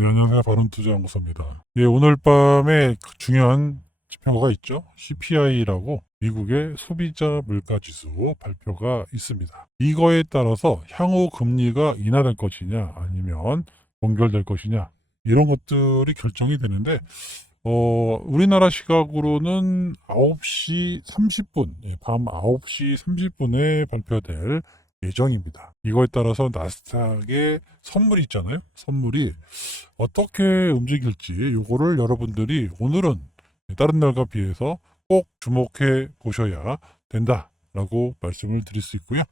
네, 안녕하세요. 바른투자연구소입니다. 예, 오늘 밤에 중요한 지표가 있죠. CPI라고 미국의 소비자 물가지수 발표가 있습니다. 이거에 따라서 향후 금리가 인하될 것이냐 아니면 동결될 것이냐 이런 것들이 결정이 되는데 우리나라 시각으로는 9시 30분, 밤 9시 30분에 발표될 예정입니다. 이거에 따라서 나스닥의 선물이 있잖아요. 선물이 어떻게 움직일지 요거를 여러분들이 오늘은 다른 날과 비해서 꼭 주목해 보셔야 된다라고 말씀을 드릴 수 있고요.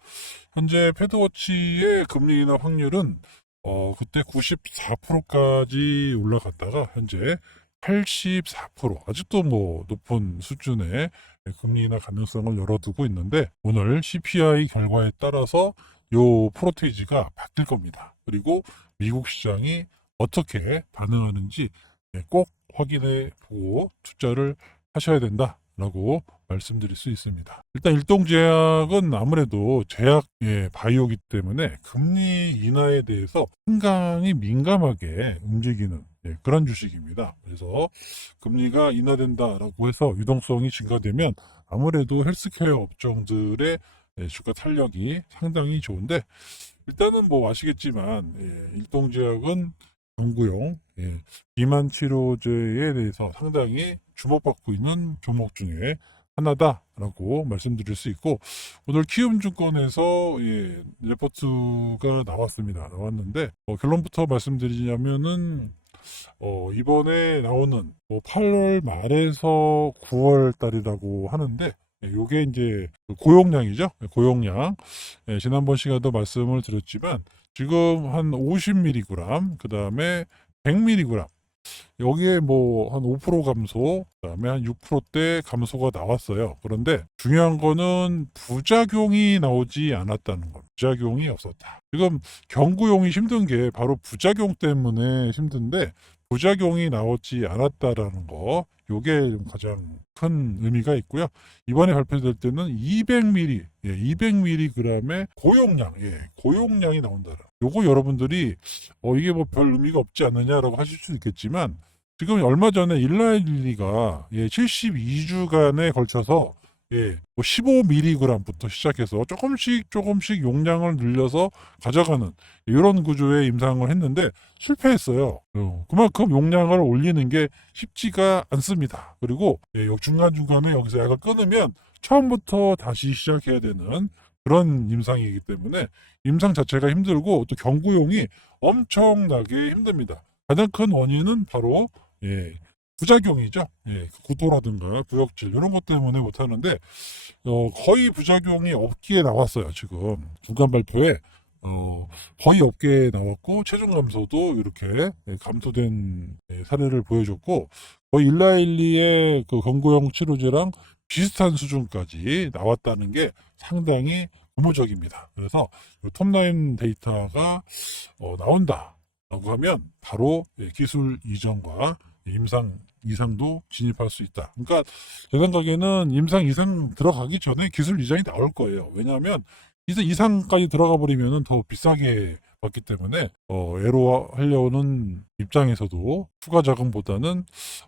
현재 패드워치의 금리 인하 확률은 그때 94%까지 올라갔다가 현재 84% 아직도 뭐 높은 수준의 금리 인하 가능성을 열어두고 있는데 오늘 CPI 결과에 따라서 요 프로테이지가 바뀔 겁니다. 그리고 미국 시장이 어떻게 반응하는지 꼭 확인해 보고 투자를 하셔야 된다라고 말씀드릴 수 있습니다. 일단 일동제약은 아무래도 제약의 바이오기 때문에 금리 인하에 대해서 상당히 민감하게 움직이는 그런 주식입니다. 그래서 금리가 인하된다라고 해서 유동성이 증가되면 아무래도 헬스케어 업종들의 주가 탄력이 상당히 좋은데 일단은 뭐 아시겠지만 일동제약은 경구용 비만 치료제에 대해서 상당히 주목받고 있는 종목 중에 하나다라고 말씀드릴 수 있고 오늘 키움증권에서 레포트가 나왔는데 결론부터 말씀드리자면은 이번에 나오는 8월 말에서 9월 달이라고 하는데 요게 이제 고용량이죠. 고용량. 지난번 시간에도 말씀을 드렸지만 지금 한 50mg, 그 다음에 100mg 여기에 뭐 한 5% 감소, 그다음에 한 6%대 감소가 나왔어요. 그런데 중요한 거는 부작용이 나오지 않았다는 것. 부작용이 없었다. 지금 경구용이 힘든 게 바로 부작용 때문에 힘든데 부작용이 나오지 않았다라는 거. 요게 가장 큰 의미가 있고요. 이번에 발표될 때는 200ml, 200mg의 고용량, 고용량이 나온다. 요거 여러분들이 이게 뭐 별 의미가 없지 않느냐라고 하실 수 있겠지만 지금 얼마 전에 일라일리가 72주간에 걸쳐서 뭐 15mg부터 시작해서 조금씩 용량을 늘려서 가져가는 이런 구조의 임상을 했는데 실패했어요. 그만큼 용량을 올리는 게 쉽지가 않습니다. 그리고 중간중간에 여기서 약을 끊으면 처음부터 다시 시작해야 되는 그런 임상이기 때문에 임상 자체가 힘들고 또 경구용이 엄청나게 힘듭니다. 가장 큰 원인은 바로 부작용이죠. 구토라든가 구역질 이런 것 때문에 못하는데 거의 부작용이 없기에 나왔어요. 지금 중간 발표에 거의 없게 나왔고 체중 감소도 이렇게 감소된 사례를 보여줬고 거의 일라일리의 그 경구용 치료제랑 비슷한 수준까지 나왔다는 게 상당히 고무적입니다. 그래서 톱라인 데이터가 나온다라고 하면 바로 기술 이전과 임상 이상도 진입할 수 있다. 그러니까 제 생각에는 임상 이상 들어가기 전에 기술 이전이 나올 거예요. 왜냐하면 이상까지 들어가 버리면 더 비싸게 받기 때문에 애로 하려는 입장에서도 추가 자금보다는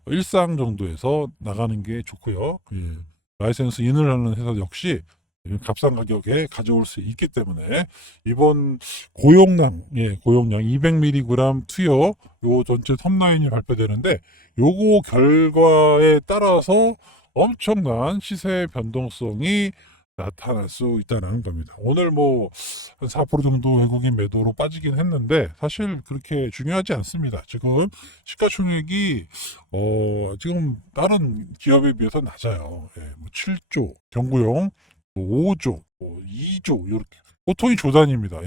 일상 정도에서 나가는 게 좋고요. 라이센스 인을 하는 회사 역시 값싼 가격에 가져올 수 있기 때문에 이번 고용량 200mg 투여 요 전체 톱라인이 발표되는데 요거 결과에 따라서 엄청난 시세 변동성이 나타날 수 있다는 겁니다. 오늘 뭐 한 4% 정도 외국인 매도로 빠지긴 했는데 사실 그렇게 중요하지 않습니다. 지금 시가총액이 지금 다른 기업에 비해서 낮아요. 뭐 7조, 경구용 5조, 2조 이렇게 보통이 조단입니다.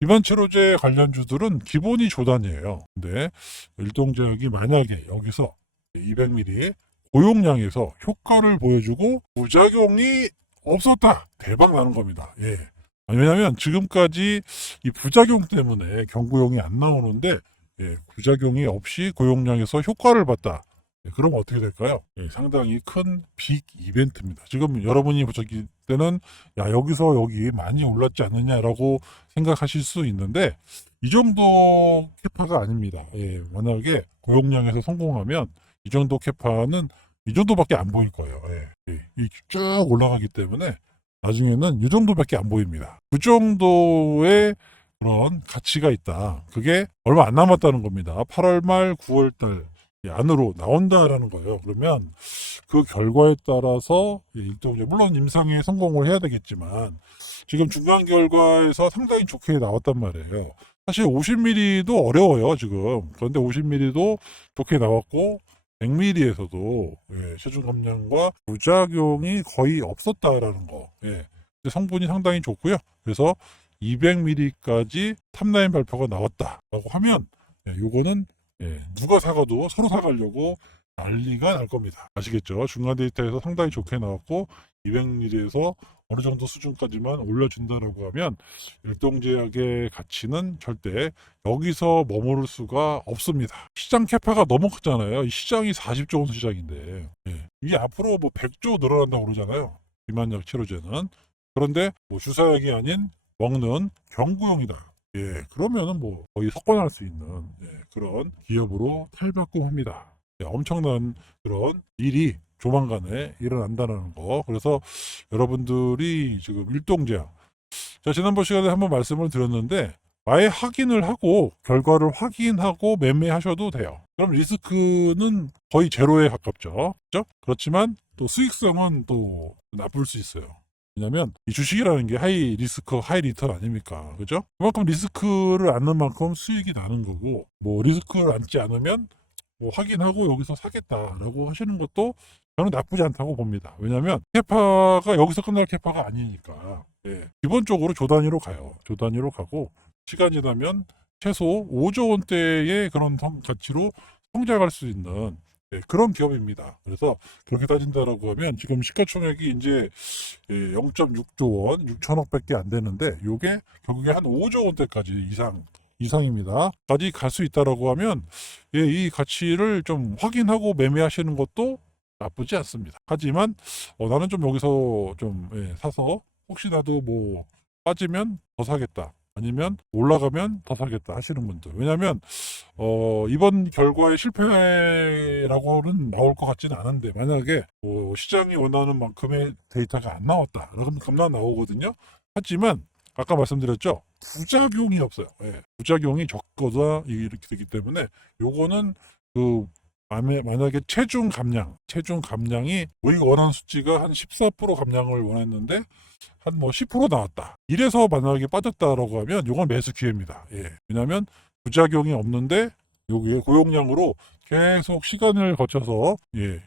기반 치료제 관련주들은 기본이 조단이에요. 근데 일동제약이 만약에 여기서 200ml 고용량에서 효과를 보여주고 부작용이 없었다. 대박 나는 겁니다. 왜냐하면 지금까지 이 부작용 때문에 경구용이 안 나오는데 부작용이 없이 고용량에서 효과를 봤다. 그럼 어떻게 될까요? 상당히 큰 빅 이벤트입니다. 지금 여러분이 보셨을 때는 야 여기서 여기 많이 올랐지 않느냐라고 생각하실 수 있는데 이 정도 캐파가 아닙니다. 예, 만약에 고용량에서 성공하면 이 정도 캐파는 이 정도밖에 안 보일 거예요. 예, 예, 쭉 올라가기 때문에 나중에는 이 정도밖에 안 보입니다. 그 정도의 그런 가치가 있다. 그게 얼마 안 남았다는 겁니다. 8월 말 9월 달 안으로 나온다라는 거예요. 그러면 그 결과에 따라서 일동제 물론 임상에 성공을 해야 되겠지만 지금 중간 결과에서 상당히 좋게 나왔단 말이에요. 사실 50mm도 어려워요 지금. 그런데 50mm도 좋게 나왔고 100mm에서도 체중 감량과 부작용이 거의 없었다라는 거. 예. 성분이 상당히 좋고요. 그래서 200mm까지 탑라인 발표가 나왔다라고 하면 요거는 누가 사가도 서로 사가려고 난리가 날 겁니다. 아시겠죠? 중간 데이터에서 상당히 좋게 나왔고 200mm에서 어느 정도 수준까지만 올려준다라고 하면 일동제약의 가치는 절대 여기서 머무를 수가 없습니다. 시장 캐파가 너무 크잖아요. 이 시장이 40조 원 시장인데 이게 앞으로 뭐 100조 늘어난다고 그러잖아요. 비만약 치료제는. 그런데 뭐 주사약이 아닌 먹는 경구용이다. 그러면은 뭐 거의 석권할 수 있는 그런 기업으로 탈바꿈합니다. 엄청난 그런 일이 조만간에 일어난다는 거. 그래서 여러분들이 지금 일동제약. 자, 지난번 시간에 한번 말씀을 드렸는데 아예 확인을 하고 결과를 확인하고 매매하셔도 돼요. 그럼 리스크는 거의 제로에 가깝죠. 그렇죠? 그렇지만 또 수익성은 또 나쁠 수 있어요. 왜냐면 이 주식이라는 게 하이 리스크 하이 리턴 아닙니까? 그죠? 그만큼 리스크를 안는 만큼 수익이 나는 거고 뭐 리스크를 안지 않으면 뭐 확인하고 여기서 사겠다라고 하시는 것도 저는 나쁘지 않다고 봅니다. 왜냐하면 캐파가 여기서 끝날 캐파가 아니니까 기본적으로 조 단위로 가요. 조 단위로 가고 시간이 지나면 최소 5조 원대의 그런 가치로 성장할 수 있는 그런 기업입니다. 그래서 그렇게 따진다라고 하면 지금 시가총액이 이제 0.6조 원, 6천억밖에 안 되는데 이게 결국에 한 5조 원대까지 이상입니다. 까지 갈 수 있다라고 하면 이 가치를 좀 확인하고 매매하시는 것도 나쁘지 않습니다. 하지만 나는 좀 여기서 좀 사서 혹시라도 뭐 빠지면 더 사겠다. 아니면 올라가면 더 사겠다 하시는 분들. 왜냐하면 이번 결과의 실패라고는 나올 것 같지는 않은데 만약에 시장이 원하는 만큼의 데이터가 안 나왔다. 그러면 겁나 나오거든요. 하지만 아까 말씀드렸죠. 부작용이 없어요. 부작용이 적거나 이렇게 되기 때문에 요거는 그 만약에 체중 감량이 우리가 원하는 수치가 한 14% 감량을 원했는데 한 뭐 10% 나왔다. 이래서 만약에 빠졌다라고 하면 요건 매수 기회입니다. 왜냐하면 부작용이 없는데 여기에 고용량으로 계속 시간을 거쳐서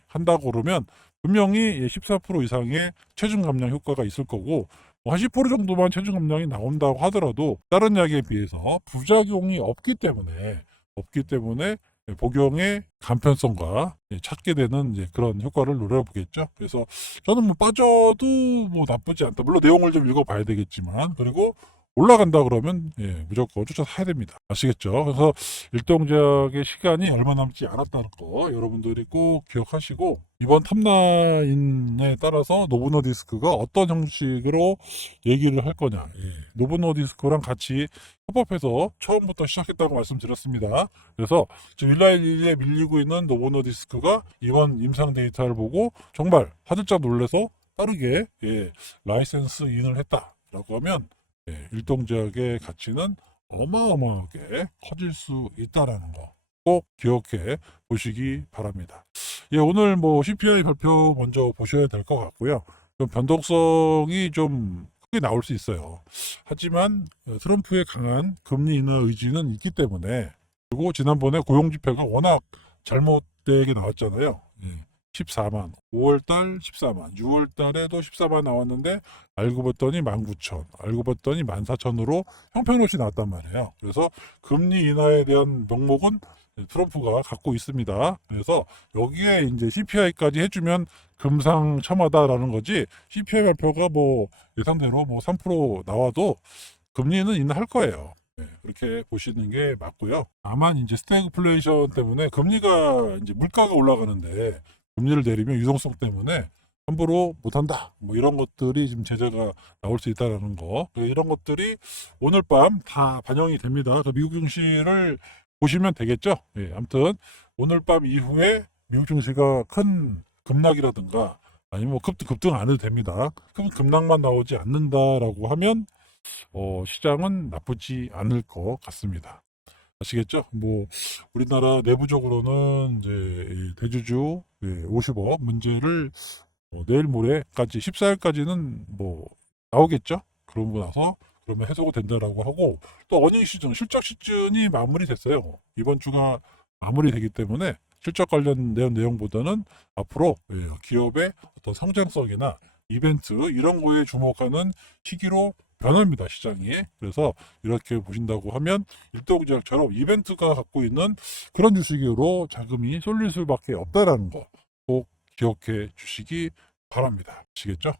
한다고 그러면 분명히 14% 이상의 체중 감량 효과가 있을 거고 한 10% 정도만 체중 감량이 나온다고 하더라도 다른 약에 비해서 부작용이 없기 때문에 복용의 간편성과 찾게 되는 그런 효과를 노려보겠죠. 그래서 저는 뭐 빠져도 뭐 나쁘지 않다. 물론 내용을 좀 읽어봐야 되겠지만 그리고 올라간다 그러면 무조건 쫓아서 사야 됩니다. 아시겠죠? 그래서 일동작의 시간이 얼마 남지 않았다는 거 여러분들이 꼭 기억하시고 이번 탑라인에 따라서 노브노디스크가 어떤 형식으로 얘기를 할 거냐. 노브노디스크랑 같이 협업해서 처음부터 시작했다고 말씀드렸습니다. 그래서 지금 일라일리에 밀리고 있는 노브노디스크가 이번 임상 데이터를 보고 정말 화들짝 놀라서 빠르게 라이센스 인을 했다라고 하면 일동제약의 가치는 어마어마하게 커질 수 있다라는 거 꼭 기억해 보시기 바랍니다. 오늘 뭐 CPI 발표 먼저 보셔야 될 것 같고요. 좀 변동성이 좀 크게 나올 수 있어요. 하지만 트럼프의 강한 금리 인하 의지는 있기 때문에 그리고 지난번에 고용 지표가 워낙 잘못되게 나왔잖아요. 14만, 5월달 14만, 6월달에도 14만 나왔는데 알고 봤더니 19,000, 알고 봤더니 14,000으로 형편없이 나왔단 말이에요. 그래서 금리 인하에 대한 명목은 트럼프가 갖고 있습니다. 그래서 여기에 이제 CPI까지 해주면 금상첨화다라는 거지 CPI 발표가 뭐 예상대로 뭐 3% 나와도 금리는 인하할 거예요. 그렇게 보시는 게 맞고요. 다만 이제 스태그플레이션 때문에 금리가 이제 물가가 올라가는데 금리를 내리면 유동성 때문에 함부로 못한다. 뭐 이런 것들이 지금 제재가 나올 수 있다는 거. 이런 것들이 오늘 밤 다 반영이 됩니다. 그 미국 증시를 보시면 되겠죠. 예, 아무튼 오늘 밤 이후에 미국 증시가 큰 급락이라든가 아니면 뭐 급등 안 해도 됩니다. 큰 급락만 나오지 않는다라고 하면 시장은 나쁘지 않을 것 같습니다. 아시겠죠? 뭐 우리나라 내부적으로는 이제 이 대주주 50억 문제를 내일 모레까지 14일까지는 뭐 나오겠죠? 그러고 나서 그러면 해소가 된다라고 하고 또 어닝 시즌, 실적 시즌이 마무리됐어요. 이번 주가 마무리되기 때문에 실적 관련된 내용보다는 앞으로 기업의 어떤 성장성이나 이벤트 이런 거에 주목하는 시기로 변합니다, 시장이. 그래서 이렇게 보신다고 하면 일동제약처럼 이벤트가 갖고 있는 그런 주식으로 자금이 쏠릴 수밖에 없다라는 거 꼭 기억해 주시기 바랍니다. 아시겠죠?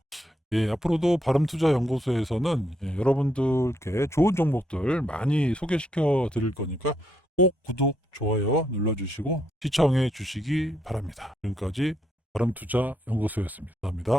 예, 앞으로도 바람투자연구소에서는 여러분들께 좋은 정보들 많이 소개시켜 드릴 거니까 꼭 구독, 좋아요 눌러주시고 시청해 주시기 바랍니다. 지금까지 바람투자연구소였습니다. 감사합니다.